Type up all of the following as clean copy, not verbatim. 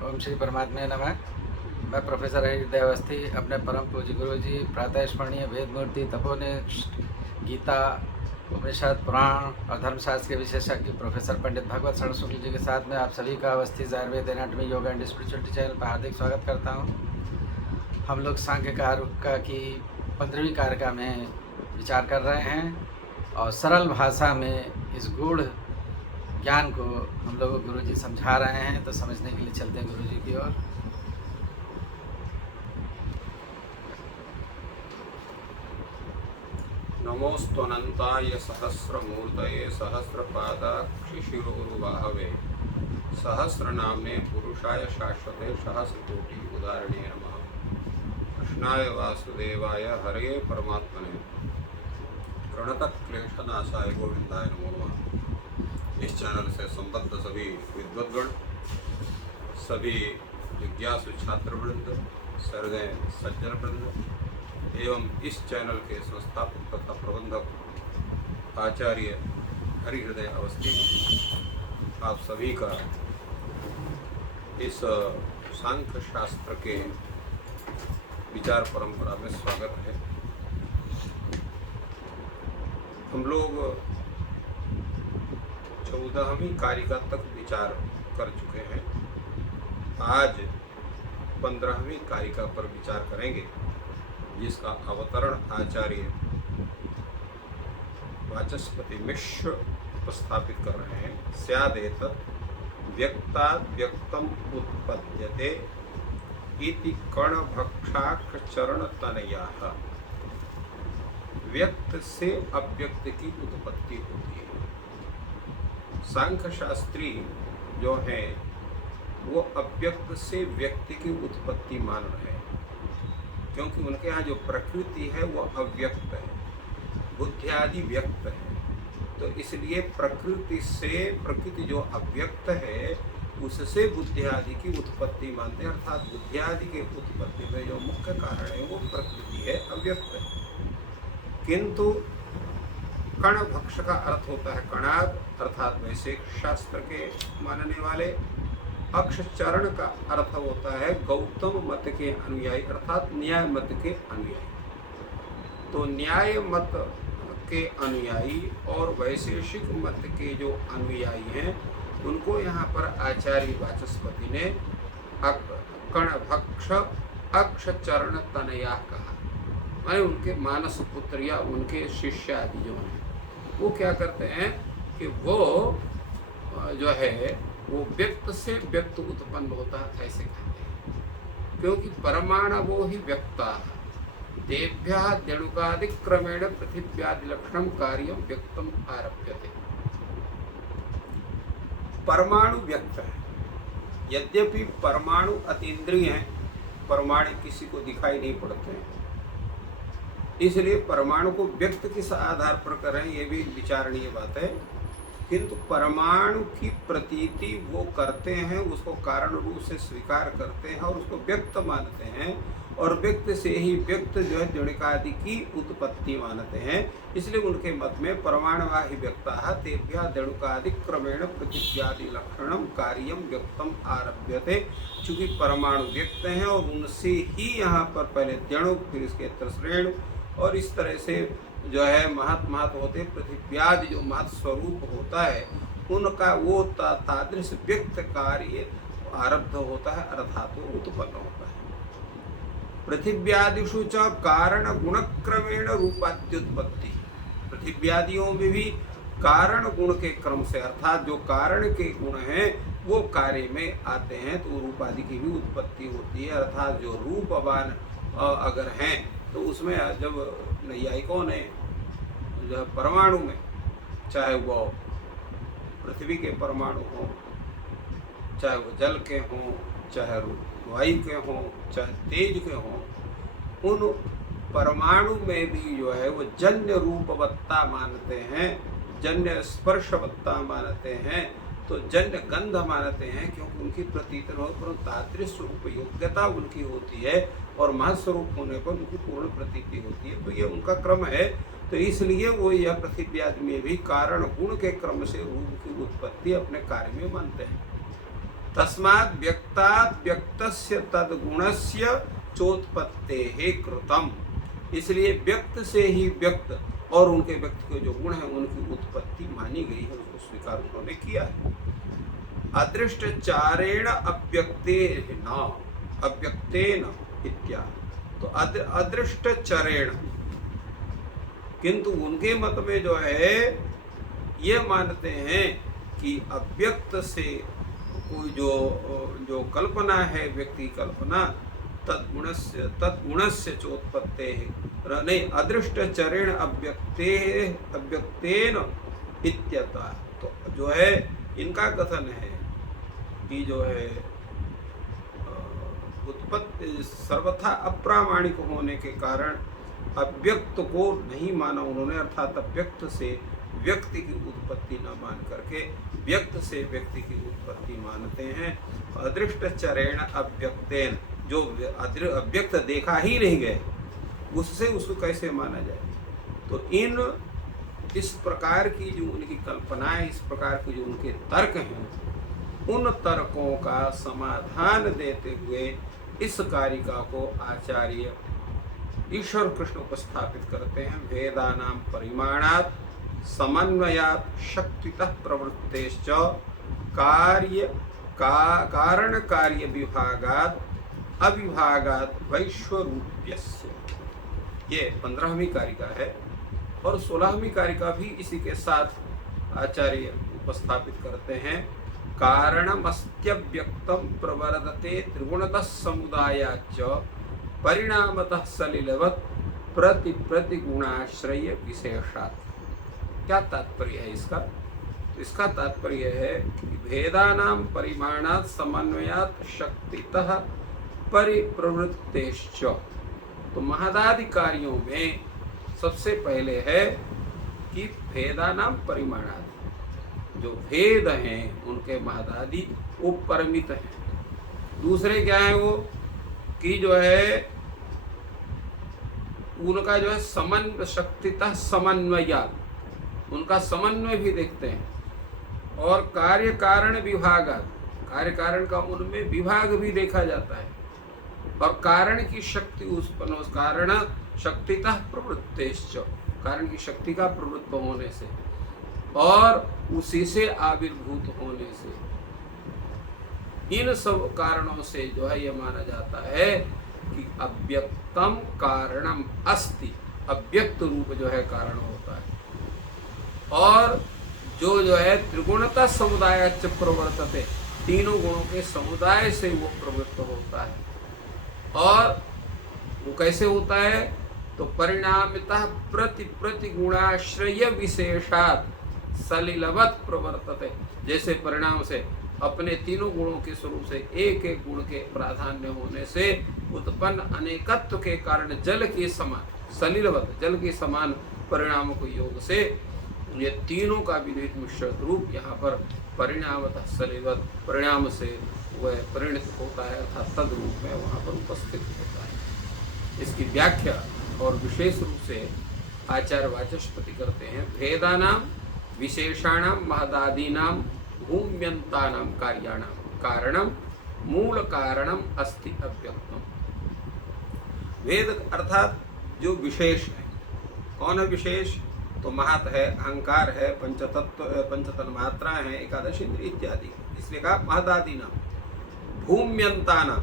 ओम श्री परमात्मा नमः। मैं प्रोफेसर हृदय अवस्थी अपने परम पूज्य गुरु जी प्रातः स्मरणीय वेद मूर्ति तपोनिष्ठ गीता उपनिषद पुराण और धर्मशास्त्र के विशेषज्ञ प्रोफेसर पंडित भगवत शरण शुक्ल जी के साथ में आप सभी का Awasthi Ayurveda anatomy yoga and spirituality channel पर हार्दिक स्वागत करता हूँ। हम लोग सांख्य कारिका की 15वीं कारिका में विचार कर रहे हैं और सरल भाषा में इस गूढ़ ज्ञान को हम लोग गुरु जी समझा रहे हैं, तो समझने के लिए चलते हैं गुरु जी की ओर। नमोस्तुनन्ताय सहस्रमूर्तये सहस्रपादाक्षिशिरोरुबाहवे सहस्रनाम्ने पुरुषाय शाश्वते सहस्रकोटि उदाहरणे नमः। कृष्णाय वासुदेवाय हरे परमात्मने प्रणतक्लेशनाशाय गोविंदाय नमो नमः। इस चैनल से संबद्ध सभी विद्वद्गण, सभी जिज्ञासु छात्रवृंद, सर्वे सज्जन वृंद एवं इस चैनल के संस्थापक तथा प्रबंधक आचार्य हरिहृदय अवस्थी, आप सभी का इस सांख्य शास्त्र के विचार परंपरा में स्वागत है। हम लोग 14वीं कारिका तक विचार कर चुके हैं। आज 15वीं कारिका पर विचार करेंगे, जिसका अवतरण आचार्य वाचस्पति मिश्र उपस्थापित कर रहे हैं। स्यादेतत् व्यक्ताद् व्यक्तम् उत्पद्यते इति कणभक्षाक्षचरणतनयाः। व्यक्त से अव्यक्त की उत्पत्ति होती है। सांख्य शास्त्री जो हैं वो अव्यक्त से व्यक्ति की उत्पत्ति मान रहे हैं, क्योंकि उनके यहाँ जो प्रकृति है वो अव्यक्त है, बुद्धि आदि व्यक्त है। तो इसलिए प्रकृति जो अव्यक्त है उससे बुद्धि आदि की उत्पत्ति मानते हैं। अर्थात बुद्धि आदि के उत्पत्ति में जो मुख्य कारण है वो प्रकृति है, अव्यक्त है। किंतु कण भक्ष का अर्थ होता है कणाद, अर्थात वैसे शास्त्र के मानने वाले। अक्ष चरण का अर्थ होता है गौतम मत के अनुयायी, अर्थात न्याय मत के अनुयायी। तो न्याय मत के अनुयायी और वैशेषिक मत के जो अनुयायी हैं उनको यहाँ पर आचार्य वाचस्पति ने कण भक्ष अक्ष चरण तनया कहा। माने उनके मानस पुत्र या उनके शिष्य आदि जो हैं वो क्या करते हैं कि वो जो है वो व्यक्त से व्यक्त उत्पन्न होता है, ऐसे कहते हैं। क्योंकि परमाणवो ही व्यक्ता तेभ्यः देणुकादिक्रमेण पृथिव्यादि लक्षणं कार्यं व्यक्तम आरभ्यते। परमाणु व्यक्त है। यद्यपि परमाणु अतीन्द्रिय हैं, परमाणु किसी को दिखाई नहीं पड़ते हैं, इसलिए परमाणु को व्यक्त किस आधार पर करें ये भी विचारणीय बात है। किंतु परमाणु की प्रतीति वो करते हैं, उसको कारण रूप से स्वीकार करते हैं और उसको व्यक्त मानते हैं, और व्यक्त से ही व्यक्त जो है जणिकादि की उत्पत्ति मानते हैं। इसलिए उनके मत में परमाणुवा ही व्यक्ता तेभ्यः देणुकादि क्रमेण पृथिव्यादि लक्षणम कार्यम व्यक्तम आरभ्यते। चूंकि परमाणु व्यक्त हैं और उनसे ही यहाँ पर पहले देणु, फिर इसके त्रसरेणु, और इस तरह से जो है महत होते पृथिव्यादि जो महत स्वरूप होता है उनका वो तादृश व्यक्त कार्य आरब्ध होता है, अर्थात वो उत्पन्न होता है। पृथिव्यादिषु च कारण गुणक्रमेण रूपाद्युत्पत्ति। पृथिव्यादियों में भी कारण गुण के क्रम से, अर्थात जो कारण के गुण हैं वो कार्य में आते हैं, तो रूपादि की भी उत्पत्ति होती है। अर्थात जो रूपवान अगर हैं तो उसमें जब नैयायिकों ने जो परमाणु में, चाहे वो पृथ्वी के परमाणु हों, चाहे वो जल के हों, चाहे वायु के हों, चाहे तेज के हों, उन परमाणु में भी जो है वो जन्य रूपवत्ता मानते हैं, जन्य स्पर्शवत्ता मानते हैं, तो जन्य गंध मानते हैं, क्योंकि उनकी प्रतीत हो पर तादृश स्वरूप योग्यता उनकी होती है और महस्वरूप होने पर उनकी पूर्ण प्रतीति होती है। तो ये उनका क्रम है। तो इसलिए वो यह पृथ्वी आदि में भी कारण गुण के क्रम से रूप की उत्पत्ति अपने कार्य में मानते हैं। तस्मात् व्यक्तात् व्यक्तस्य तद्गुणस्य चोत्पत्तेः कृतम। इसलिए व्यक्त से ही व्यक्त और उनके व्यक्ति के जो गुण है उनकी उत्पत्ति मानी गई है, उसको स्वीकार उन्होंने किया है। अदृष्टचारेण अव्यक्तेन अव्यक्तेन इत्यादि। तो अदृष्टचरेण, किंतु उनके मत में जो है ये मानते हैं कि अव्यक्त से कोई जो कल्पना है, व्यक्ति कल्पना, तद्गुणस्य चोत्पत्ते है, नहीं, अदृष्टचरेण अव्यक्तेन इत्यतः। तो जो है इनका कथन है कि जो है उत्पत्ति सर्वथा अप्रामाणिक होने के कारण अव्यक्त को नहीं माना उन्होंने, अर्थात अव्यक्त से व्यक्ति की उत्पत्ति न मान करके व्यक्त से व्यक्ति की उत्पत्ति मानते हैं। अदृष्टचरेण अव्यक्तेन, जो अव्यक्त देखा ही नहीं गए उससे उसको कैसे माना जाए। तो इस प्रकार की जो उनकी कल्पनाएं, इस प्रकार के जो उनके तर्क हैं, उन तर्कों का समाधान देते हुए इस कारिका को आचार्य ईश्वर कृष्ण उपस्थापित करते हैं। वेदानां परिमाणात् समन्वयात् शक्तितः प्रवृत्तेश्च कारण कार्य विभागात् अविभागात् वैश्वरूप्यस्य। ये 15वीं कारिका है और 16वीं कारिका भी इसी के साथ आचार्य उपस्थापित करते हैं। कारणमस्त्यव्यक्तं प्रवर्तते त्रिगुणतः समुदायाच्च परिणामतः सलिलवत् प्रतिगुणाश्रय विशेषात्। क्या तात्पर्य है इसका? इसका तात्पर्य है कि भेदानां परिमाणात् समन्वयात् शक्तितः परिप्रवृत्तेश्च। तो महदादि कार्यों में सबसे पहले है कि भेदानां परिमाणात्, जो भेद हैं उनके महदादि वो परिमित हैं। दूसरे क्या है वो कि जो है उनका जो है शक्तितः समन्वयात्, उनका समन्वय भी देखते हैं। और कार्य कारण विभागात्, कार्य कारण का उनमें विभाग भी देखा जाता है। और कारण की शक्ति उत्पन्न, उस कारण शक्तितः प्रवृत्तेश्च, कारण की शक्ति का प्रवृत्त होने से और उसी से आविर्भूत होने से, इन सब कारणों से जो है यह माना जाता है कि अव्यक्तम कारणम अस्ति, अव्यक्त रूप जो है कारण होता है। और जो है त्रिगुणता समुदाय प्रवर्तते, तीनों गुणों के समुदाय से वो प्रवृत्त होता है। और वो कैसे होता है? तो परिणामतः प्रतिगुणाश्रय विशेषात् सलिलवत् प्रवर्तते। जैसे परिणाम से अपने तीनों गुणों के स्वरूप से एक एक गुण के प्राधान्य होने से उत्पन्न अनेकत्व के कारण जल के समान, सलिलवत् जल के समान परिणामों को योग से ये तीनों का विदित मिश्रित रूप यहाँ पर परिणामतः सलिलवत्, परिणाम से वह परिणत होता है, अर्थात तद रूप में वहाँ पर उपस्थित होता है। इसकी व्याख्या और विशेष रूप से आचार्य वाचस्पति करते हैं। भेदानां विशेषाणां महदादीनां भूम्यन्तानां कार्याणां कारणं मूल कारणम अस्ति अव्यक्तम। वेद अर्थात जो विशेष है, कौन है विशेष? तो महत है, अहंकार है, पंचतत्व, पंचतन्मात्रा है, एकादश इंद्रिय इत्यादि। इसलिए कहा महदादि नाम। भूम्यंताना,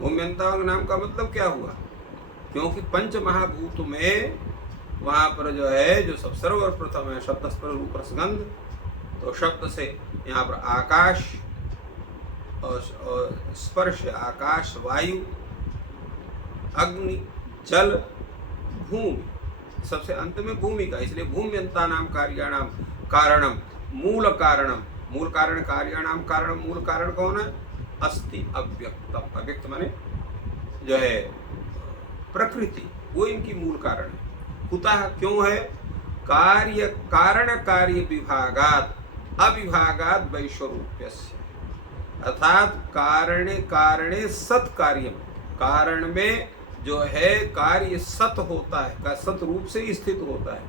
भूम्यंता नाम का मतलब क्या हुआ? क्योंकि पंच महाभूत में वहाँ पर जो है जो सब सर्वप्रथम है शब्द स्पर्श रूप रसगंध, तो शब्द से यहाँ पर आकाश और स्पर्श, आकाश, वायु, अग्नि, जल, भूमि, सबसे अंत में भूमि का। इसलिए भूम्यंतानां कार्याणां कारणम मूल कारणम, मूल कारण कार्याणां कारणम, मूल कारण कौन है? अस्ति अव्यक्तम। अव्यक्त माने जो है प्रकृति, वो इनकी मूल कारण है। कुतः, क्यों है? कार्य कारण कार्य विभागात अविभागात वैश्वरूप्यस्य, अर्थात कारणे कारणे सत कार्यम, कारण में जो है कार्य सत होता है, का सत रूप से स्थित होता है।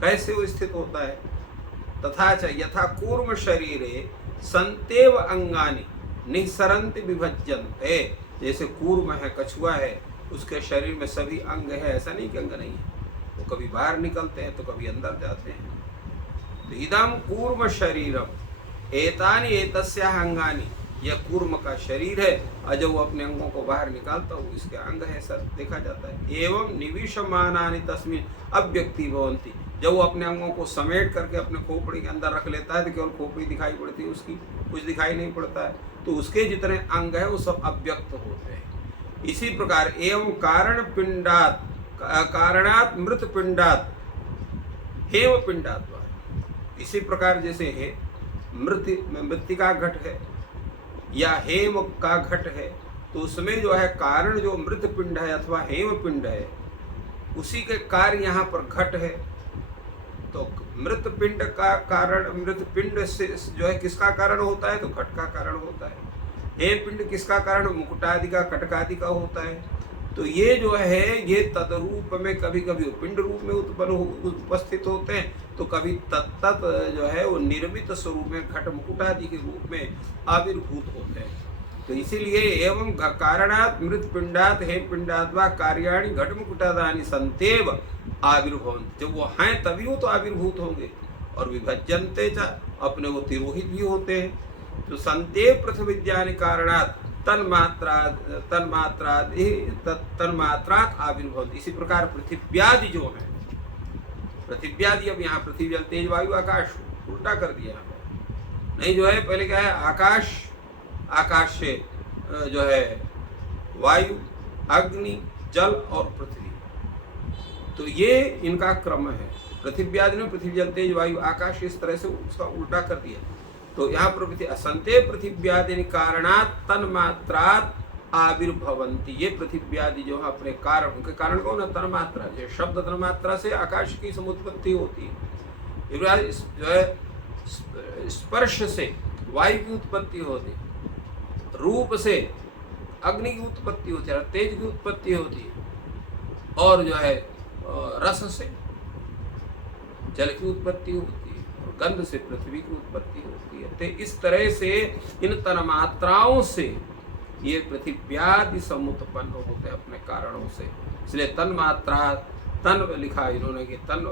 कैसे वो स्थित होता है? तथा च यथा कूर्म शरीरे संतेव अंगानि निःसरन्ति विभज्यन्ते। जैसे कूर्म है, कछुआ है, उसके शरीर में सभी अंग है, ऐसा नहीं कि अंग नहीं है, वो कभी बाहर निकलते हैं तो कभी अंदर जाते हैं। तो इदम कूर्म शरीरम एतानि एतस्याः अंगानि, यह कूर्म का शरीर है और जब वो अपने अंगों को बाहर निकालता है इसके अंग है, सब देखा जाता है। एवं निविशमानानि तस्मिन् अव्यक्ति भवन्ति, जब वो अपने अंगों को समेट करके अपने खोपड़ी के अंदर रख लेता है तो केवल खोपड़ी दिखाई पड़ती है, उसकी कुछ दिखाई नहीं पड़ता है, तो उसके जितने अंग है वो सब अव्यक्त होते हैं। इसी प्रकार एवं कारण पिंडात कारणात मृत पिंडात हेम पिंडात, इसी प्रकार जैसे है मृतिका घट है या हेम का घट है, तो उसमें जो है कारण जो मृत पिंड है अथवा हेम पिंड है, उसी के कार्य यहाँ पर घट है। तो मृत पिंड का कारण, मृत पिंड से जो है किसका कारण होता है, तो घट का कारण होता है। हेम पिंड किसका कारण, मुकुटादि का, कटकादि का होता है। तो ये जो है ये तदरूप में कभी कभी पिंड रूप में उपस्थित होते हैं, तो कभी तत्त जो है वो निर्मित स्वरूप में घट मुकुटादि के रूप में आविर्भूत होते हैं। तो इसीलिए एवं कारणात् मृत पिंडात हेम पिंडात वा कार्याणि घट मुकुटादानि संतेव आविर्भवन्ति, जब वो हैं तभी वो तो आविर्भूत होंगे। और विभज्यन्ते च, अपने वो तिरोहित भी होते हैं। तो संतेव पृथ्वीज्ञानि कारणात् तन्मात्रात आविर्भवन्ति। इसी प्रकार पृथिव्यादि जो है, पृथिव्यादि, अब यहाँ पृथ्वी जल तेज वायु आकाश उल्टा कर दिया हमें, नहीं जो है पहले क्या है आकाश, आकाश से जो है वायु, अग्नि, जल और पृथ्वी, तो ये इनका क्रम है। पृथिव्यादि ने पृथ्वी जल तेज वायु आकाश इस तरह से उसका उल्टा कर दिया। तो यहाँ पर असंते पृथिव्यादि कारणात् तन्मात्रात् आविर्भवन्ति, ये पृथिव्यादि जो है अपने कारण, उनके कारण कौन है, तन्मात्रा। जो शब्द तन्मात्रा से आकाश की समुत्पत्ति होती है, जो है स्पर्श से वायु की उत्पत्ति होती है, रूप से अग्नि की उत्पत्ति होती है, तेज की उत्पत्ति होती है, और जो है रस से जल की उत्पत्ति होती है, और गंध से पृथ्वी की उत्पत्ति होती है। तो इस तरह से इन तन्मात्राओं से ये पृथिव्यादि समुत्पन्न होते हैं अपने कारणों से। इसलिए तन्मात्रा, तन लिखा इन्होंने कि तन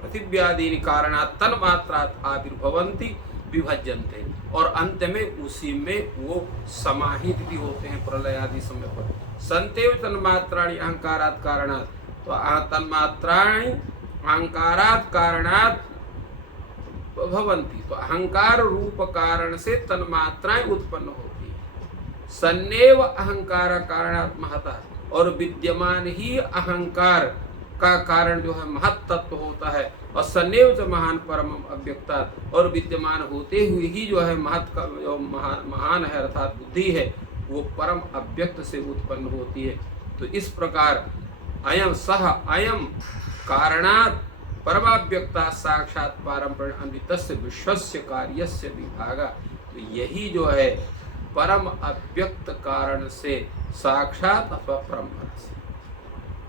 पृथिव्यादि कारणात् तन्मात्रात् आविर्भवन्ति विभज्यन्ते, और अंत में उसी में वो समाहित भी होते हैं प्रलय आदि समय पर। संतेव तन्मात्राणि अहंकारात् कारणात्, तो तन्मात्राणि अहंकारात् कारणात् भवन्ति, तो अहंकार रूप कारण से तन्मात्राएं उत्पन्न होती है। सन्नेव अहंकार कारणात् महतः, और विद्यमान ही अहंकार का कारण जो है महत तत्व होता है। और सन्नेव च महान परम अव्यक्तात्, और विद्यमान होते हुए ही जो है महत का जो महान है अर्थात बुद्धि है, वो परम अव्यक्त से उत्पन्न होती है। तो इस प्रकार अयम सह अयम कारणात् परमाव्यक्ता साक्षात पारंपरिक अमृतस्य विश्वस्य कार्यस्य विभागा, तो यही जो है परम अव्यक्त कारण से साक्षात अथवा परंपरा से।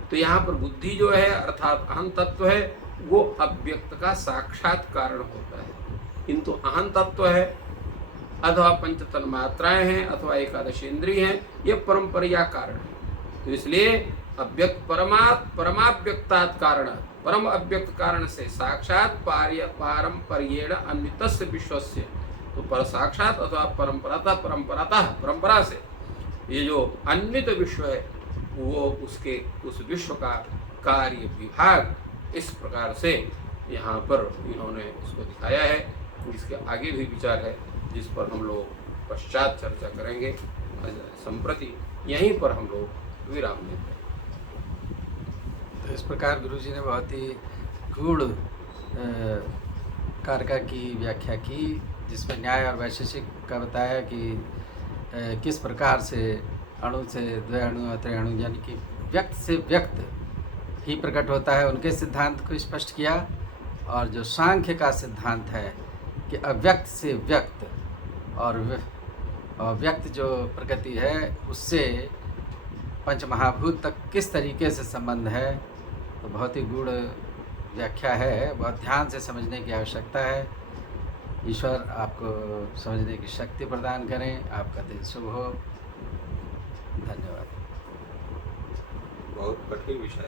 तो यहाँ पर बुद्धि जो है अर्थात अहं तत्व है, वो अव्यक्त का साक्षात कारण होता है, किंतु अहं तत्व है अथवा पंच तन्मात्राएं हैं अथवा एकादश इंद्रिय हैं, ये परंपरिया कारण है। तो इसलिए अव्यक्त परमाव्यक्तात् कारण, परम अव्यक्त कारण से साक्षात पारंपर्येण अन्वितस्य विश्वस्य, तो पर साक्षात अथवा परंपरा से ये जो अन्वित विश्व है वो उसके उस विश्व का कार्य विभाग इस प्रकार से यहाँ पर इन्होंने उसको दिखाया है। इसके आगे भी विचार है जिस पर हम लोग पश्चात चर्चा करेंगे। संप्रति यहीं पर हम लोग विराम देते हैं। तो इस प्रकार गुरुजी ने बहुत ही गूढ़ कारका की व्याख्या की, जिसमें न्याय और वैशेषिक का बताया कि किस प्रकार से अणु से द्वैअणु त्रिअणु यानी कि व्यक्त से व्यक्त ही प्रकट होता है, उनके सिद्धांत को स्पष्ट किया। और जो सांख्य का सिद्धांत है कि अव्यक्त से व्यक्त और व्यक्त जो प्रकृति है उससे पंचमहाभूत तक किस तरीके से संबंध है, तो बहुत ही गूढ़ व्याख्या है, बहुत ध्यान से समझने की आवश्यकता है। ईश्वर आपको समझने की शक्ति प्रदान करें। आपका दिन शुभ हो। धन्यवाद। बहुत कठिन विषय